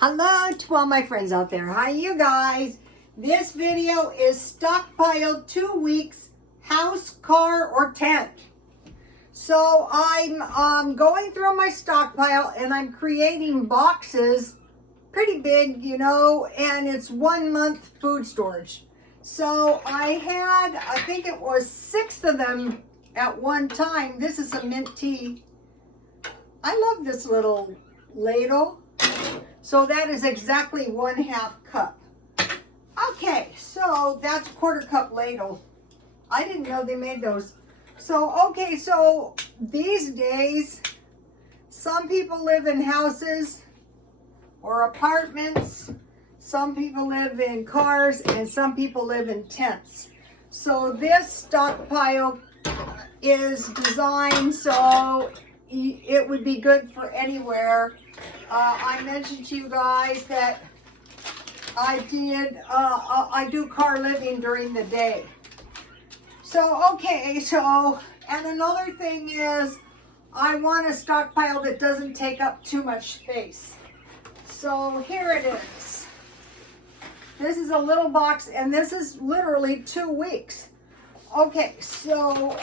Hello to all my friends out there. Hi you guys. This video is stockpiled 2 weeks house, car, or tent. So I'm going through my stockpile and I'm creating boxes, pretty big, you know, and it's 1 month food storage. So I think it was 6 of them at one time. This is a mint tea. I love this little ladle. So that is exactly 1/2 cup. Okay, so that's 1/4 cup ladle. I didn't know they made those. So, okay, so these days, some people live in houses or apartments. Some people live in cars and some people live in tents. So this stockpile is designed so it would be good for anywhere. I mentioned to you guys that I do car living during the day. So, okay, and another thing is I want a stockpile that doesn't take up too much space. So here it is. This is a little box and this is literally 2 weeks. Okay, so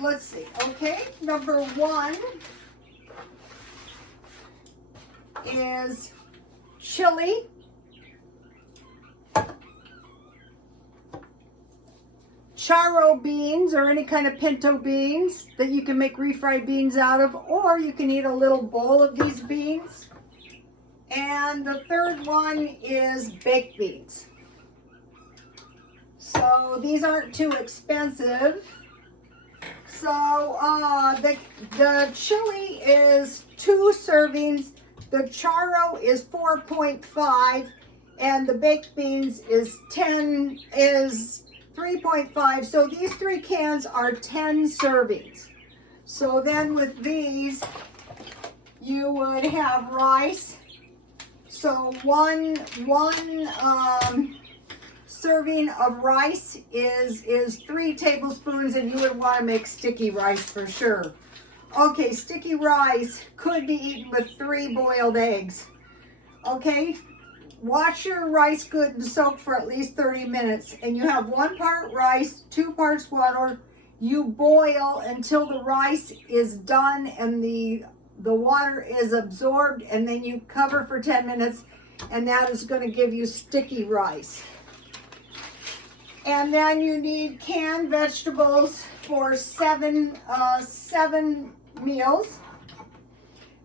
let's see. Okay, number 1 is chili, charro beans or any kind of pinto beans that you can make refried beans out of, or you can eat a little bowl of these beans. And the third one is baked beans. So these aren't too expensive. So the chili is 2 servings. The charro is 4.5 and the baked beans is 3.5. So these 3 cans are 10 servings. So then with these, you would have rice. So one serving of rice is 3 tablespoons, and you would want to make sticky rice for sure. Okay, sticky rice could be eaten with 3 boiled eggs. Okay, wash your rice good and soak for at least 30 minutes. And you have 1 part rice, 2 parts water. You boil until the rice is done and the water is absorbed, and then you cover for 10 minutes, and that is going to give you sticky rice. And then you need canned vegetables for 7 meals.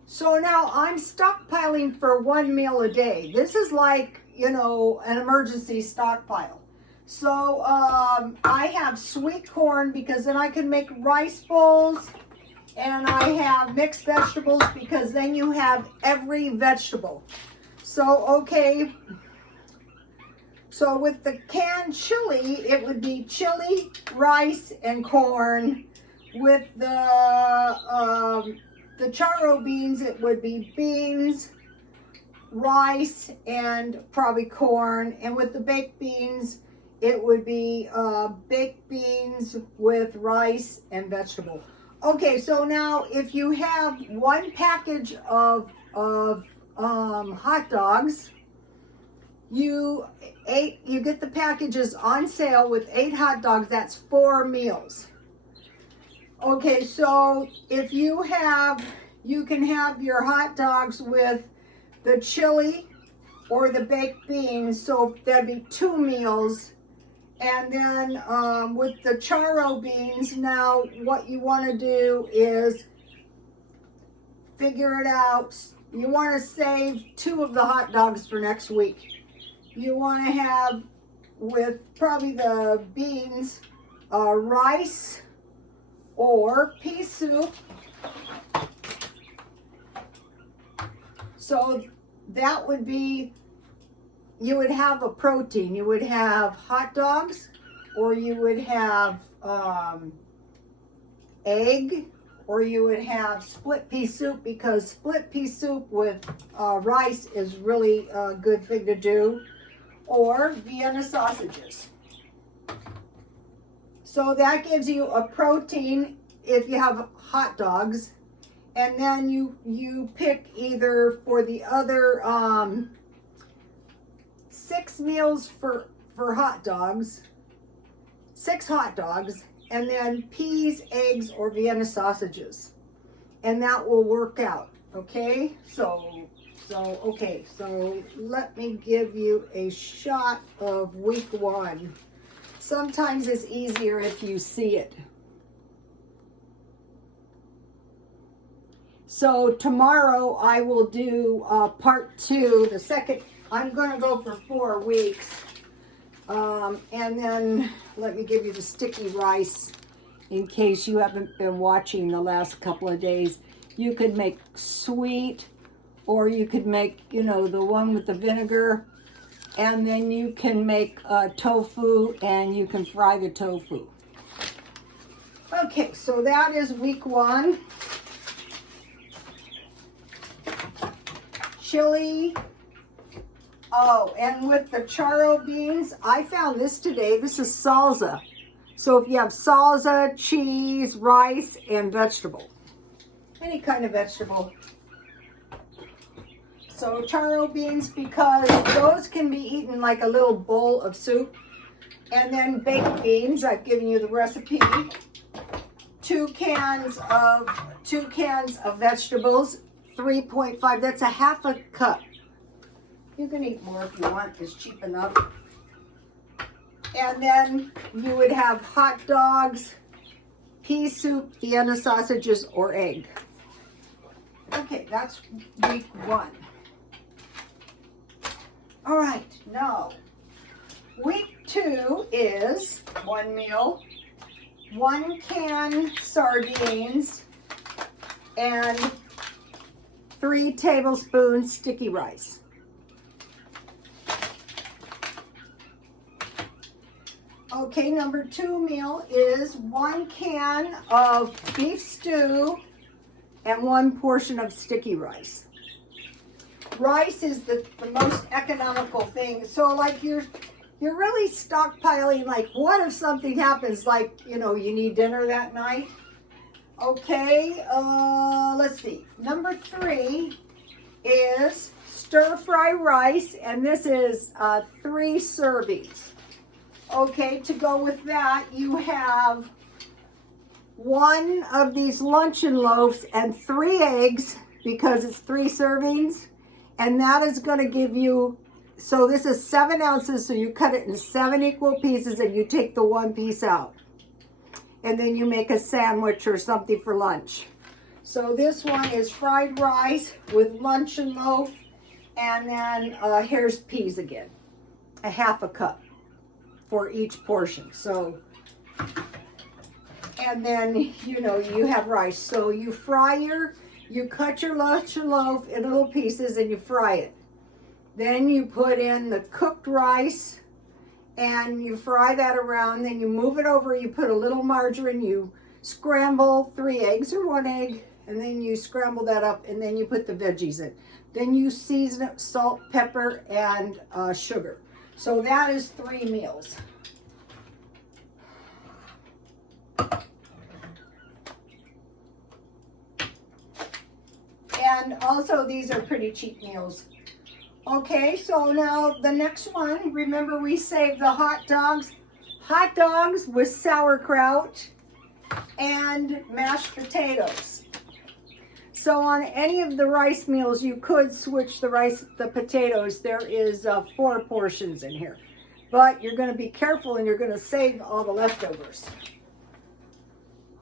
So now I'm stockpiling for 1 meal a day. This is like, you know, an emergency stockpile. So I have sweet corn because then I can make rice bowls, and I have mixed vegetables because then you have every vegetable. So, okay. So with the canned chili, it would be chili, rice, and corn. With the charro beans, it would be beans, rice, and probably corn. And with the baked beans, it would be baked beans with rice and vegetable. Okay, so now if you have 1 package of hot dogs, you get the packages on sale with 8 hot dogs. That's 4 meals. Okay, so if you can have your hot dogs with the chili or the baked beans, so that'd be 2 meals. And then with the charro beans, now what you want to do is figure it out. You want to save 2 of the hot dogs for next week. You want to have, with probably the beans, rice or pea soup. So that would be, you would have a protein. You would have hot dogs, or you would have egg, or you would have split pea soup, because split pea soup with rice is really a good thing to do, or Vienna sausages. So that gives you a protein if you have hot dogs, And then you pick either for the other 6 meals for hot dogs, 6 hot dogs, and then peas, eggs, or Vienna sausages. And that will work out, okay? So let me give you a shot of week 1. Sometimes it's easier if you see it. So tomorrow I will do part 2, the second. I'm going to go for 4 weeks. And then let me give you the sticky rice in case you haven't been watching the last couple of days. You could make sweet, or you could make, you know, the one with the vinegar, and then you can make tofu, and you can fry the tofu. Okay, so that is week 1. Chili. Oh, and with the charro beans, I found this today. This is salsa. So if you have salsa, cheese, rice, and vegetable, any kind of vegetable. So charro beans, because those can be eaten like a little bowl of soup. And then baked beans, I've given you the recipe. 2 cans of vegetables, 3.5, that's a half a cup. You can eat more if you want, it's cheap enough. And then you would have hot dogs, pea soup, Vienna sausages, or egg. Okay, that's week 1. All right, now, week 2 is 1 meal, 1 can sardines, and 3 tablespoons sticky rice. Okay, number 2 meal is 1 can of beef stew and 1 portion of sticky rice. Rice is the most economical thing. So like you're really stockpiling, like what if something happens, like, you know, you need dinner that night? Okay, let's see. Number 3 is stir-fry rice, and this is 3 servings. Okay, to go with that, you have 1 of these luncheon loaves and 3 eggs, because it's 3 servings, and that is going to give you, so this is 7 ounces, so you cut it in 7 equal pieces, and you take the 1 piece out. And then you make a sandwich or something for lunch. So this one is fried rice with luncheon loaf, and then here's peas again, a half a cup for each portion. So, and then, you know, you have rice. So you cut your luncheon loaf in little pieces and you fry it. Then you put in the cooked rice and you fry that around. Then you move it over, you put a little margarine, you scramble 3 eggs or 1 egg, and then you scramble that up, and then you put the veggies in. Then you season it, salt, pepper, and sugar. So that is 3 meals. And also these are pretty cheap meals. Okay, so now the next one, remember we saved the hot dogs. Hot dogs with sauerkraut and mashed potatoes. So on any of the rice meals, you could switch the potatoes. There is 4 portions in here. But you're going to be careful and you're going to save all the leftovers.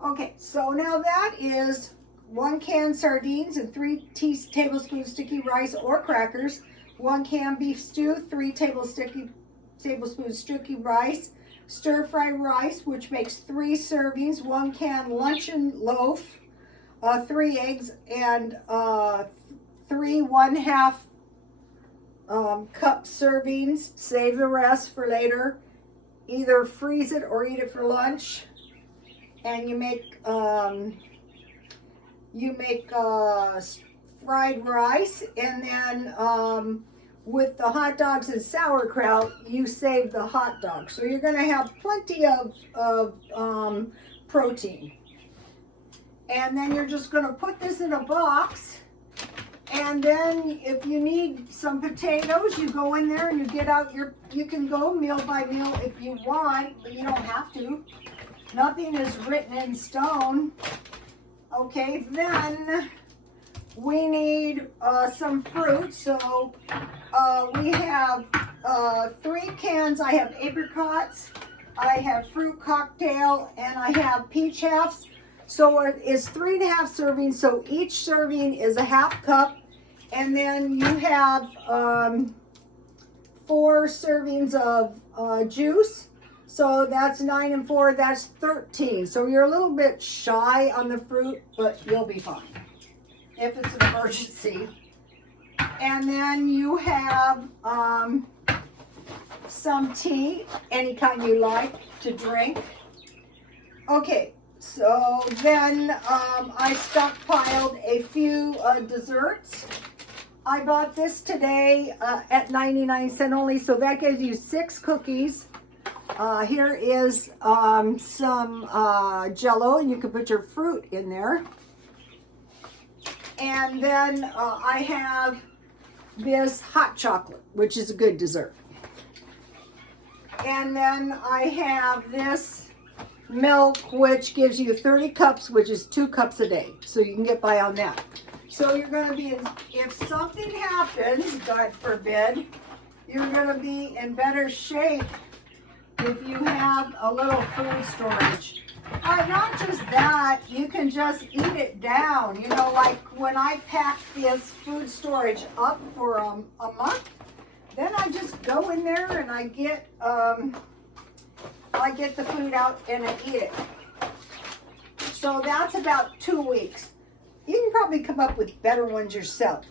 Okay, so now that is 1 can sardines and 3 tablespoons sticky rice or crackers, 1 can beef stew, 3 tablespoons sticky rice, stir-fry rice, which makes 3 servings, 1 can luncheon loaf, 3 eggs, and 3 1/2 cup servings. Save the rest for later. Either freeze it or eat it for lunch. And you make fried rice, and then with the hot dogs and sauerkraut, you save the hot dog. So you're going to have plenty of protein. And then you're just going to put this in a box. And then if you need some potatoes, you go in there and you get out you can go meal by meal if you want, but you don't have to. Nothing is written in stone. Okay, then we need some fruit. So we have 3 cans. I have apricots, I have fruit cocktail, and I have peach halves. So it's 3.5 servings. So each serving is a half cup. And then you have 4 servings of juice. So that's 9 and 4, that's 13. So you're a little bit shy on the fruit, but you'll be fine if it's an emergency. And then you have some tea, any kind you like to drink. Okay, so then I stockpiled a few desserts. I bought this today at 99 cents only, so that gives you 6 cookies. Here is some Jell-O, and you can put your fruit in there. And then I have this hot chocolate, which is a good dessert. And then I have this milk, which gives you 30 cups, which is 2 cups a day. So you can get by on that. So you're going to be, if something happens, God forbid, you're going to be in better shape if you have a little food storage. Not just that, you can just eat it down. You know, like when I pack this food storage up for a month, then I just go in there and I get the food out and I eat it. So that's about 2 weeks. You can probably come up with better ones yourself.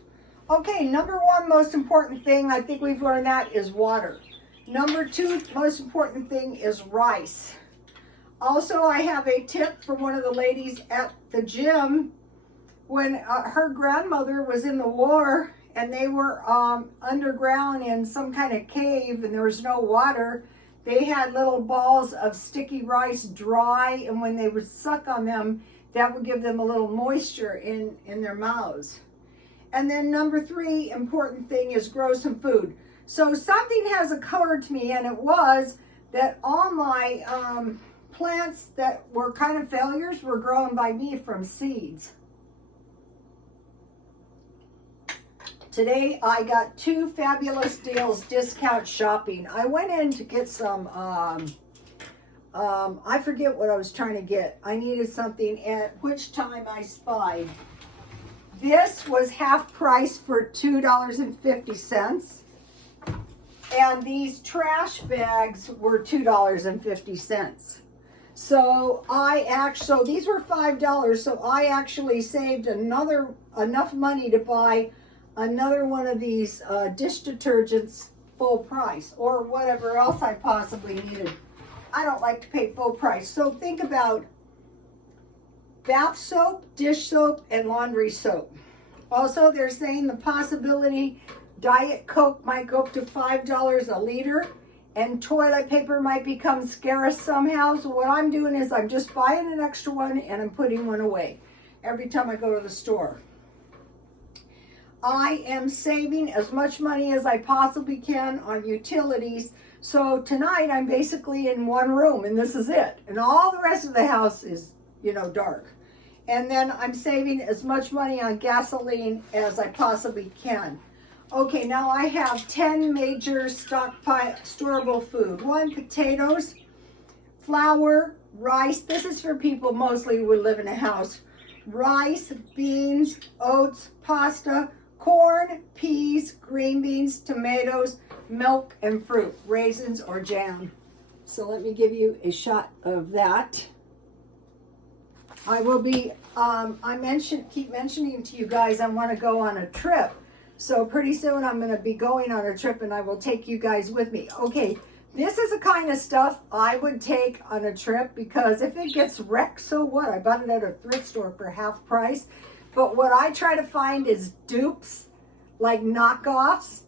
Okay, number 1 most important thing, I think we've learned that, is water. Number 2 most important thing is rice. Also, I have a tip from one of the ladies at the gym. When her grandmother was in the war and they were underground in some kind of cave and there was no water, they had little balls of sticky rice dry, and when they would suck on them, that would give them a little moisture in their mouths. And then number 3 important thing is grow some food. So something has occurred to me, and it was that all my plants that were kind of failures were grown by me from seeds. Today I got 2 fabulous deals discount shopping. I went in to get some I forget what I was trying to get. I needed something, at which time I spied. This was half price for $2.50. And these trash bags were $2.50. So these were $5, so I actually saved enough money to buy another one of these dish detergents full price, or whatever else I possibly needed. I don't like to pay full price. So think about bath soap, dish soap, and laundry soap. Also, they're saying the possibility Diet Coke might go up to $5 a liter, and toilet paper might become scarce somehow. So what I'm doing is I'm just buying an extra one and I'm putting one away every time I go to the store. I am saving as much money as I possibly can on utilities. So tonight I'm basically in one room and this is it. And all the rest of the house is, dark. And then I'm saving as much money on gasoline as I possibly can. Okay, now I have 10 major storable food. 1, potatoes, flour, rice. This is for people mostly who would live in a house. Rice, beans, oats, pasta, corn, peas, green beans, tomatoes, milk, and fruit, raisins or jam. So let me give you a shot of that. I will be, keep mentioning to you guys I want to go on a trip. So pretty soon I'm going to be going on a trip and I will take you guys with me. Okay, this is the kind of stuff I would take on a trip, because if it gets wrecked, so what? I bought it at a thrift store for half price. But what I try to find is dupes, like knockoffs.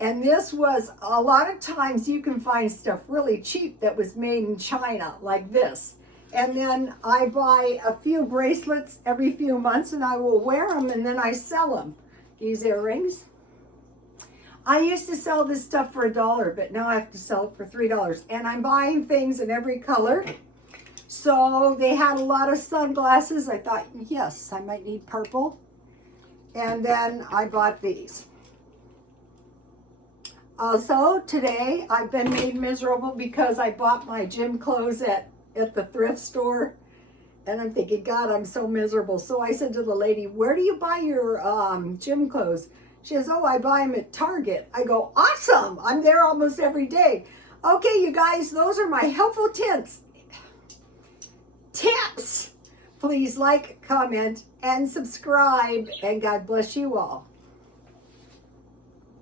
And this was, a lot of times you can find stuff really cheap that was made in China, like this. And then I buy a few bracelets every few months and I will wear them and then I sell them. These earrings. I used to sell this stuff for $1, but now I have to sell it for $3. And I'm buying things in every color. So they had a lot of sunglasses. I thought, yes, I might need purple. And then I bought these. Also, today I've been made miserable because I bought my gym clothes at the thrift store. And I'm thinking, God, I'm so miserable. So I said to the lady, where do you buy your gym clothes? She says, oh, I buy them at Target. I go, awesome. I'm there almost every day. Okay, you guys, those are my helpful tips. Please like, comment, and subscribe. And God bless you all.